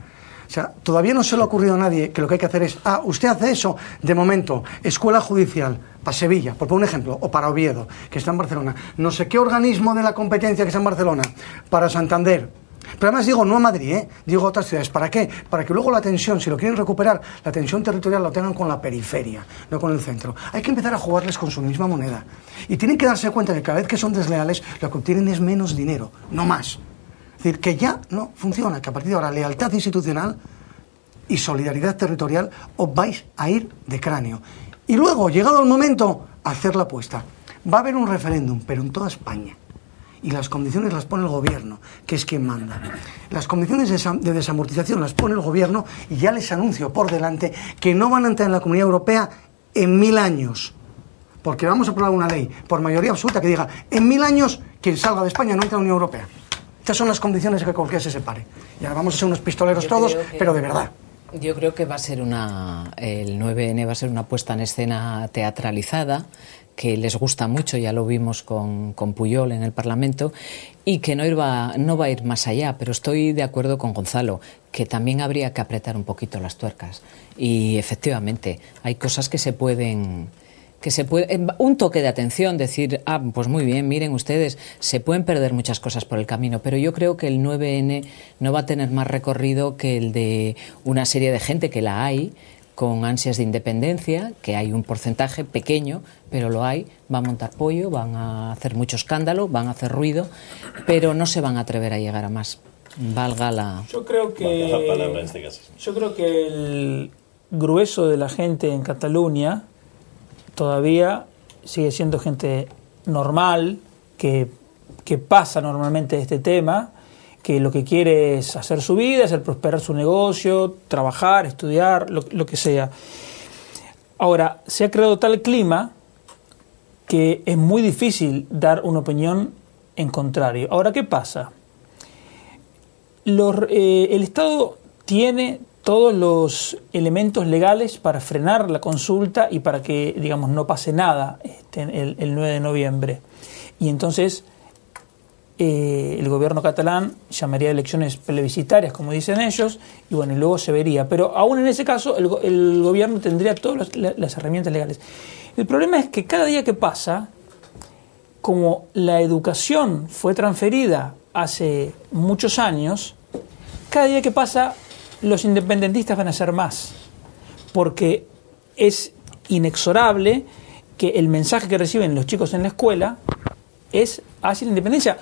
O sea, todavía no se le ha ocurrido a nadie que lo que hay que hacer es, usted hace eso, de momento, escuela judicial, para Sevilla, por poner un ejemplo, o para Oviedo, que está en Barcelona, no sé qué organismo de la competencia que está en Barcelona, para Santander, Pero además digo no a Madrid, digo a otras ciudades. ¿Para qué? Para que luego la tensión, si lo quieren recuperar, la tensión territorial la tengan con la periferia, no con el centro. Hay que empezar a jugarles con su misma moneda. Y tienen que darse cuenta que cada vez que son desleales, lo que obtienen es menos dinero, no más. Es decir, que ya no funciona, que a partir de ahora lealtad institucional y solidaridad territorial os vais a ir de cráneo. Y luego, llegado el momento, hacer la apuesta. Va a haber un referéndum, pero en toda España. Y las condiciones las pone el gobierno, que es quien manda. Las condiciones de desamortización las pone el gobierno y ya les anuncio por delante que no van a entrar en la Comunidad Europea en 1000 años. Porque vamos a aprobar una ley por mayoría absoluta que diga en 1000 años quien salga de España no entra en la Unión Europea. Estas son las condiciones de que cualquiera se separe. Y ahora vamos a ser unos pistoleros todos, pero de verdad. Yo creo que va a ser el 9N va a ser una puesta en escena teatralizada, que les gusta mucho, ya lo vimos con Pujol en el Parlamento, y que no va a ir más allá. Pero estoy de acuerdo con Gonzalo, que también habría que apretar un poquito las tuercas. Y efectivamente, hay cosas que se pueden... un toque de atención, decir, pues muy bien, miren ustedes, se pueden perder muchas cosas por el camino, pero yo creo que el 9N no va a tener más recorrido que el de una serie de gente, que la hay, con ansias de independencia, que hay un porcentaje pequeño, pero lo hay, va a montar pollo, van a hacer mucho escándalo, van a hacer ruido, pero no se van a atrever a llegar a más. Valga la... Yo creo que el grueso de la gente en Cataluña todavía sigue siendo gente normal, que pasa normalmente de este tema, que lo que quiere es hacer su vida, hacer prosperar su negocio, trabajar, estudiar, lo que sea. Ahora, se ha creado tal clima que es muy difícil dar una opinión en contrario. Ahora, ¿qué pasa? El Estado tiene todos los elementos legales para frenar la consulta y para que, digamos, no pase nada el 9 de noviembre. Y entonces el gobierno catalán llamaría elecciones plebiscitarias, como dicen ellos, y bueno, y luego se vería. Pero aún en ese caso el gobierno tendría todas las herramientas legales. El problema es que cada día que pasa, como la educación fue transferida hace muchos años, cada día que pasa los independentistas van a ser más, porque es inexorable que el mensaje que reciben los chicos en la escuela es hacia la independencia.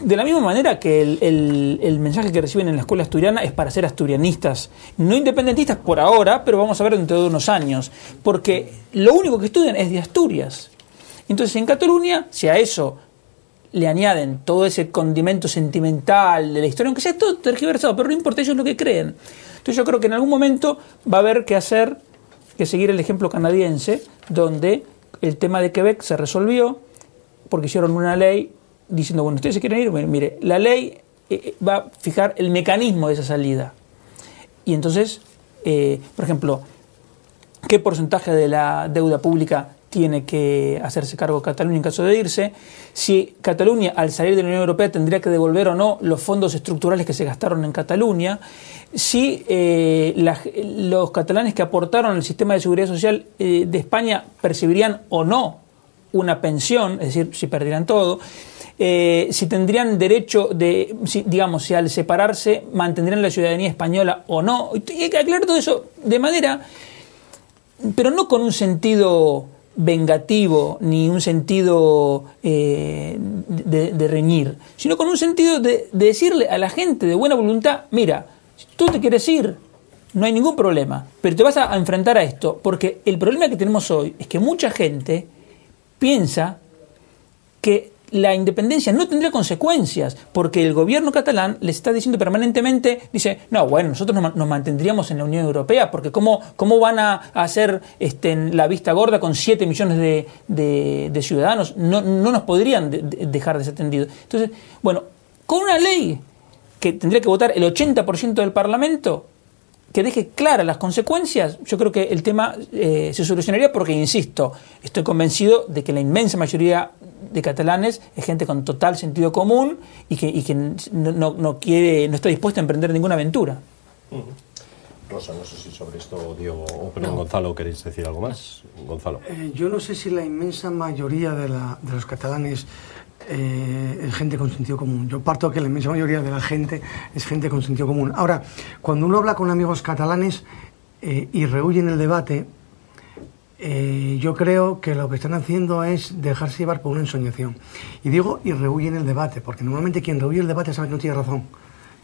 De la misma manera que el mensaje que reciben en la escuela asturiana es para ser asturianistas, no independentistas por ahora, pero vamos a ver dentro de unos años, porque lo único que estudian es de Asturias. Entonces en Cataluña, si a eso le añaden todo ese condimento sentimental de la historia, aunque sea todo tergiversado, pero no importa, ellos lo que creen. Entonces yo creo que en algún momento va a haber que seguir el ejemplo canadiense, donde el tema de Quebec se resolvió porque hicieron una ley diciendo, bueno, ustedes se quieren ir, bueno, mire, la ley va a fijar el mecanismo de esa salida. Y entonces, por ejemplo, ¿qué porcentaje de la deuda pública tiene que hacerse cargo Cataluña en caso de irse? Si Cataluña, al salir de la Unión Europea, tendría que devolver o no los fondos estructurales que se gastaron en Cataluña. Si los catalanes que aportaron al sistema de seguridad social de España percibirían o no una pensión, es decir, si perdieran todo. Si tendrían derecho si al separarse mantendrían la ciudadanía española o no. Y hay que aclarar todo eso de manera, pero no con un sentido vengativo ni un sentido de reñir, sino con un sentido de decirle a la gente de buena voluntad, mira, si tú te quieres ir, no hay ningún problema, pero te vas a enfrentar a esto, porque el problema que tenemos hoy es que mucha gente piensa que la independencia no tendría consecuencias, porque el gobierno catalán les está diciendo permanentemente, dice, no, bueno, nosotros nos mantendríamos en la Unión Europea, porque ¿cómo van a hacer la vista gorda con 7 millones de ciudadanos? No nos podrían dejar desatendidos. Entonces, bueno, con una ley que tendría que votar el 80% del Parlamento, que deje claras las consecuencias, yo creo que el tema se solucionaría, porque, insisto, estoy convencido de que la inmensa mayoría de catalanes es gente con total sentido común y que no está dispuesta a emprender ninguna aventura. Rosa, no sé si sobre esto, Diego o Gonzalo, ¿queréis decir algo más? Gonzalo. Yo no sé si la inmensa mayoría de los catalanes es gente con sentido común. Yo parto de que la inmensa mayoría de la gente es gente con sentido común. Ahora, cuando uno habla con amigos catalanes y rehuyen el debate, yo creo que lo que están haciendo es dejarse llevar por una ensoñación. Y digo, y rehuyen el debate, porque normalmente quien rehuye el debate sabe que no tiene razón.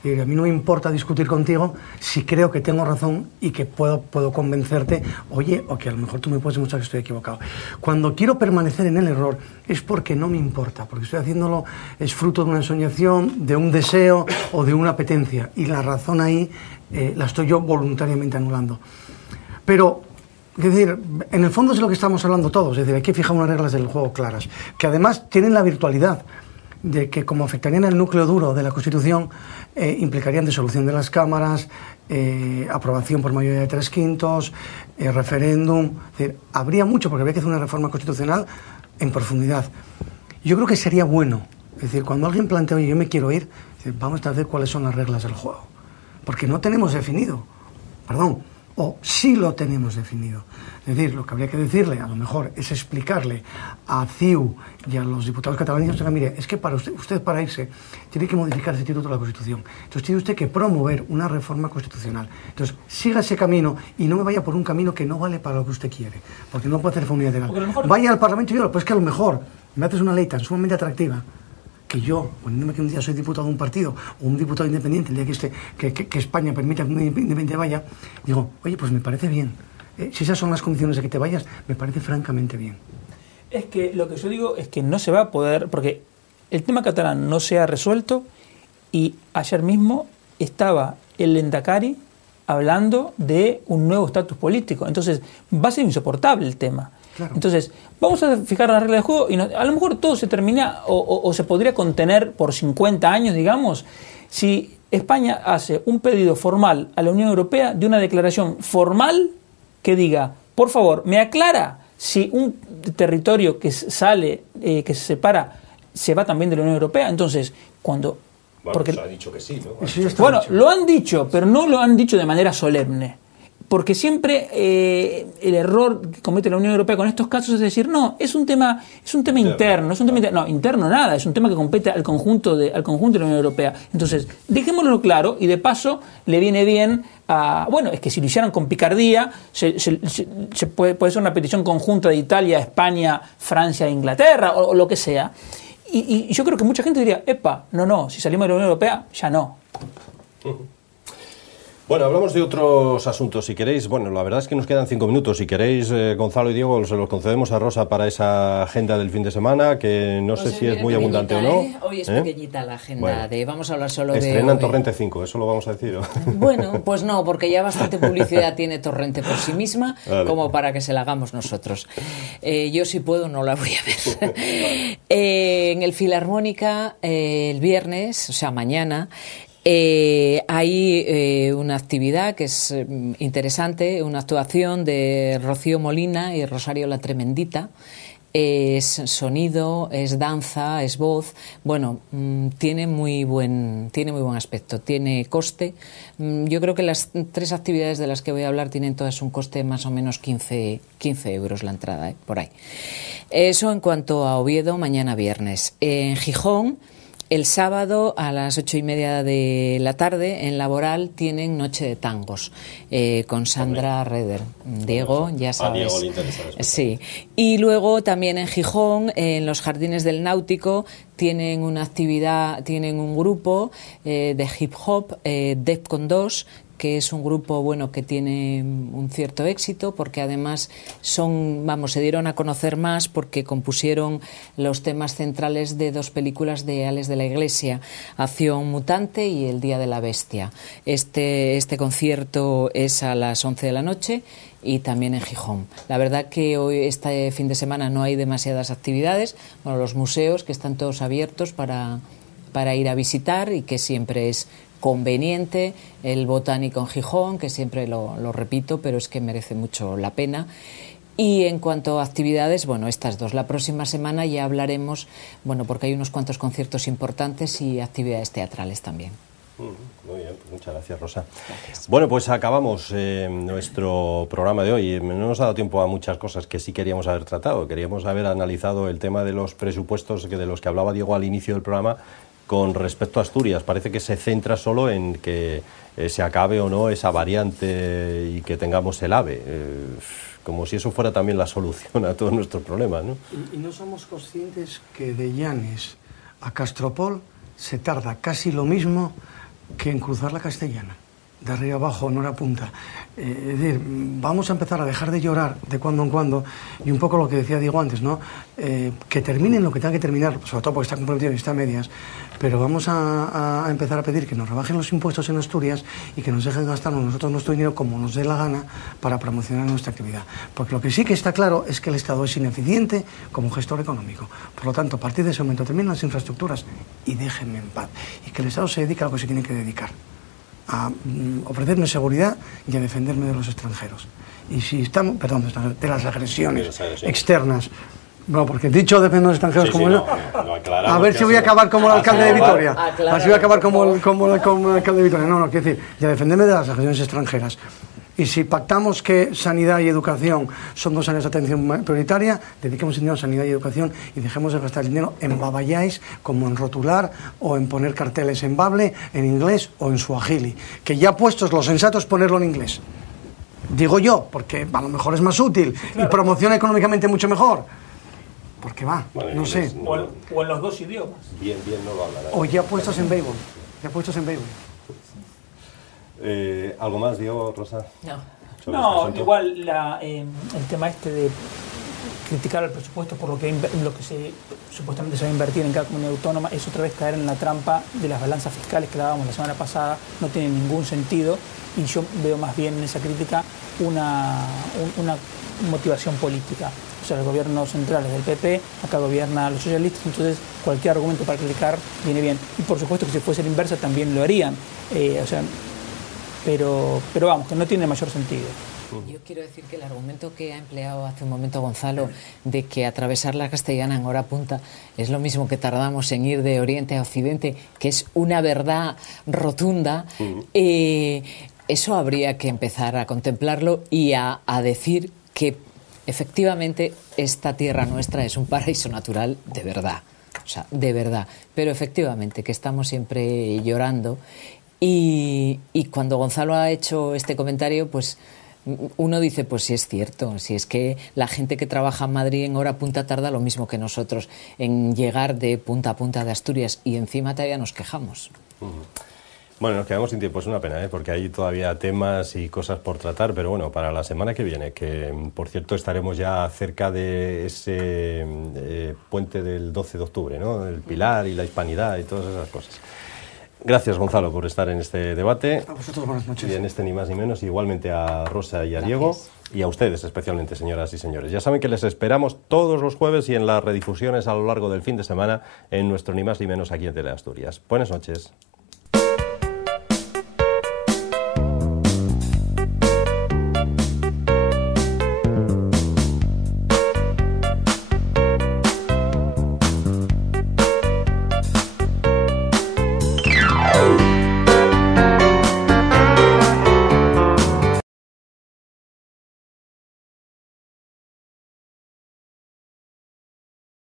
Y a mí no me importa discutir contigo si creo que tengo razón y que puedo convencerte, oye, o que a lo mejor tú me puedes demostrar que estoy equivocado. Cuando quiero permanecer en el error es porque no me importa, porque estoy haciéndolo, es fruto de una ensoñación, de un deseo o de una apetencia. Y la razón ahí la estoy yo voluntariamente anulando. Pero, es decir, en el fondo es lo que estamos hablando todos, es decir, hay que fijar unas reglas del juego claras, que además tienen la virtualidad de que, como afectarían el núcleo duro de la Constitución, implicarían disolución de las cámaras, aprobación por mayoría de 3/5, referéndum. Es decir, habría mucho, porque habría que hacer una reforma constitucional en profundidad. Yo creo que sería bueno, es decir, cuando alguien plantea, oye, yo me quiero ir, vamos a establecer cuáles son las reglas del juego, porque no tenemos definido, o sí lo tenemos definido. Es decir, lo que habría que decirle, a lo mejor, es explicarle a CiU y a los diputados catalanes, mire, es que para usted para irse tiene que modificar ese título de la Constitución. Entonces tiene usted que promover una reforma constitucional. Entonces siga ese camino y no me vaya por un camino que no vale para lo que usted quiere, porque no puede hacer reforma legal. Vaya al Parlamento y dígalo, pues que a lo mejor me haces una ley tan sumamente atractiva que yo, poniéndome que un día soy diputado de un partido o un diputado independiente, el día que España permita que un independiente vaya, digo, oye, pues me parece bien. Si esas son las condiciones de que te vayas, me parece francamente bien. Es que lo que yo digo es que no se va a poder, porque el tema catalán no se ha resuelto y ayer mismo estaba el Lehendakari hablando de un nuevo estatus político. Entonces va a ser insoportable el tema. Claro. Entonces vamos a fijar las reglas del juego y a lo mejor todo se termina o se podría contener por 50 años, digamos, si España hace un pedido formal a la Unión Europea de una declaración formal que diga, por favor, me aclara si un territorio que sale, que se separa, se va también de la Unión Europea. Entonces, cuando... Bueno, porque, se ha dicho que sí, ¿no? Bueno, lo han dicho, pero no lo han dicho de manera solemne. Porque siempre el error que comete la Unión Europea con estos casos es decir, no, es un tema interno, es un tema interno. No, interno nada, es un tema que compete al conjunto de la Unión Europea. Entonces, dejémoslo claro y de paso le viene bien a... Bueno, es que si lo hicieran con picardía, se puede ser una petición conjunta de Italia, España, Francia e Inglaterra, o lo que sea. Y yo creo que mucha gente diría, epa, no, si salimos de la Unión Europea, ya no. Bueno, hablamos de otros asuntos, si queréis. Bueno, la verdad es que nos quedan 5 minutos. Si queréis, Gonzalo y Diego, se los concedemos a Rosa para esa agenda del fin de semana, que no sé si es muy abundante o no. Hoy es pequeñita la agenda, bueno, vamos a hablar solo estrenan Torrente 5, eso lo vamos a decir. Bueno, pues no, porque ya bastante publicidad tiene Torrente por sí misma, vale, como para que se la hagamos nosotros. Yo si puedo no la voy a ver. Vale. En el Filarmónica, el viernes, o sea, mañana, hay una actividad que es interesante, una actuación de Rocío Molina y Rosario la Tremendita. Es sonido, es danza, es voz. Bueno, tiene muy buen aspecto, tiene coste. Yo creo que las 3 actividades de las que voy a hablar tienen todas un coste de más o menos 15 euros la entrada, por ahí. Eso en cuanto a Oviedo, mañana viernes. En Gijón, el sábado a las 8:30 de la tarde, en Laboral, tienen Noche de Tangos con Sandra Reder. Diego, ya sabes. A Diego le interesa eso. Sí. Y luego también en Gijón, en los Jardines del Náutico, tienen una actividad, tienen un grupo de hip hop, Defcon 2, que es un grupo bueno que tiene un cierto éxito porque además se dieron a conocer más porque compusieron los temas centrales de 2 películas de Ales de la Iglesia, Acción Mutante y El Día de la Bestia. Este concierto es a las 11 de la noche y también en Gijón. La verdad que hoy, este fin de semana, no hay demasiadas actividades. Bueno, los museos que están todos abiertos para ir a visitar y que siempre es conveniente, el Botánico en Gijón, que siempre lo repito, pero es que merece mucho la pena. Y en cuanto a actividades, bueno, estas 2. La próxima semana ya hablaremos, bueno, porque hay unos cuantos conciertos importantes y actividades teatrales también. Muy bien, pues muchas gracias, Rosa. Gracias. Bueno, pues acabamos nuestro programa de hoy. No nos ha dado tiempo a muchas cosas que sí queríamos haber tratado. Queríamos haber analizado el tema de los presupuestos de los que hablaba Diego al inicio del programa con respecto a Asturias. Parece que se centra solo en que se acabe o no esa variante y que tengamos el AVE. Como si eso fuera también la solución a todos nuestros problemas, ¿no? Y no somos conscientes que de Llanes a Castropol se tarda casi lo mismo que en cruzar la Castellana, de arriba abajo, en hora punta. Es decir, vamos a empezar a dejar de llorar de cuando en cuando, y un poco lo que decía Diego antes, ¿no? Que terminen lo que tengan que terminar, sobre todo porque está comprometido y está a medias, pero vamos a empezar a pedir que nos rebajen los impuestos en Asturias y que nos dejen gastarnos nosotros nuestro dinero como nos dé la gana para promocionar nuestra actividad. Porque lo que sí que está claro es que el Estado es ineficiente como gestor económico. Por lo tanto, a partir de ese momento terminen las infraestructuras y déjenme en paz. Y que el Estado se dedique a lo que se tiene que dedicar, a ofrecerme seguridad y a defenderme de los extranjeros. Y si estamos, perdón, de las agresiones externas. No, porque dicho defender a los extranjeros como yo, a ver si voy a acabar como el alcalde de Vitoria. A ver si voy a acabar como el alcalde de Vitoria. No, quiero decir, y a defenderme de las agresiones extranjeras. Y si pactamos que sanidad y educación son dos áreas de atención prioritaria, dediquemos dinero a sanidad y educación y dejemos de gastar dinero en babayáis, como en rotular o en poner carteles en bable, en inglés o en suajili. Que ya puestos los sensatos ponerlo en inglés. Digo yo, porque a lo mejor es más útil y promociona económicamente mucho mejor. Porque va, bueno, no sé. O en los dos idiomas. Bien no lo hablará. O ya puestos en béisbol. ¿Algo más, Diego, Rosa? No, igual el tema este de criticar el presupuesto por lo que supuestamente se va a invertir en cada comunidad autónoma es otra vez caer en la trampa de las balanzas fiscales que dábamos la semana pasada. No tiene ningún sentido y yo veo más bien en esa crítica una motivación política. O sea, el gobierno central es del PP, acá gobierna los socialistas, entonces cualquier argumento para criticar viene bien. Y por supuesto que si fuese la inversa también lo harían. Pero vamos, que no tiene mayor sentido. Yo quiero decir que el argumento que ha empleado hace un momento Gonzalo de que atravesar la Castellana en hora punta es lo mismo que tardamos en ir de oriente a occidente, que es una verdad rotunda, eso habría que empezar a contemplarlo y a decir que efectivamente esta tierra nuestra es un paraíso natural de verdad, o sea, de verdad, pero efectivamente que estamos siempre llorando y cuando Gonzalo ha hecho este comentario, pues uno dice, pues sí es cierto, si es que la gente que trabaja en Madrid en hora punta tarda lo mismo que nosotros en llegar de punta a punta de Asturias y encima todavía nos quejamos. Bueno, nos quedamos sin tiempo, es una pena, porque hay todavía temas y cosas por tratar, pero bueno, para la semana que viene, que por cierto estaremos ya cerca de ese puente del 12 de octubre, ¿no? El Pilar y la Hispanidad y todas esas cosas. Gracias, Gonzalo, por estar en este debate. A vosotros, buenas noches. Y en este Ni Más Ni Menos, igualmente a Rosa y a Gracias. Diego, y a ustedes especialmente, señoras y señores. Ya saben que les esperamos todos los jueves y en las redifusiones a lo largo del fin de semana en nuestro Ni Más Ni Menos aquí en Teleasturias. Buenas noches.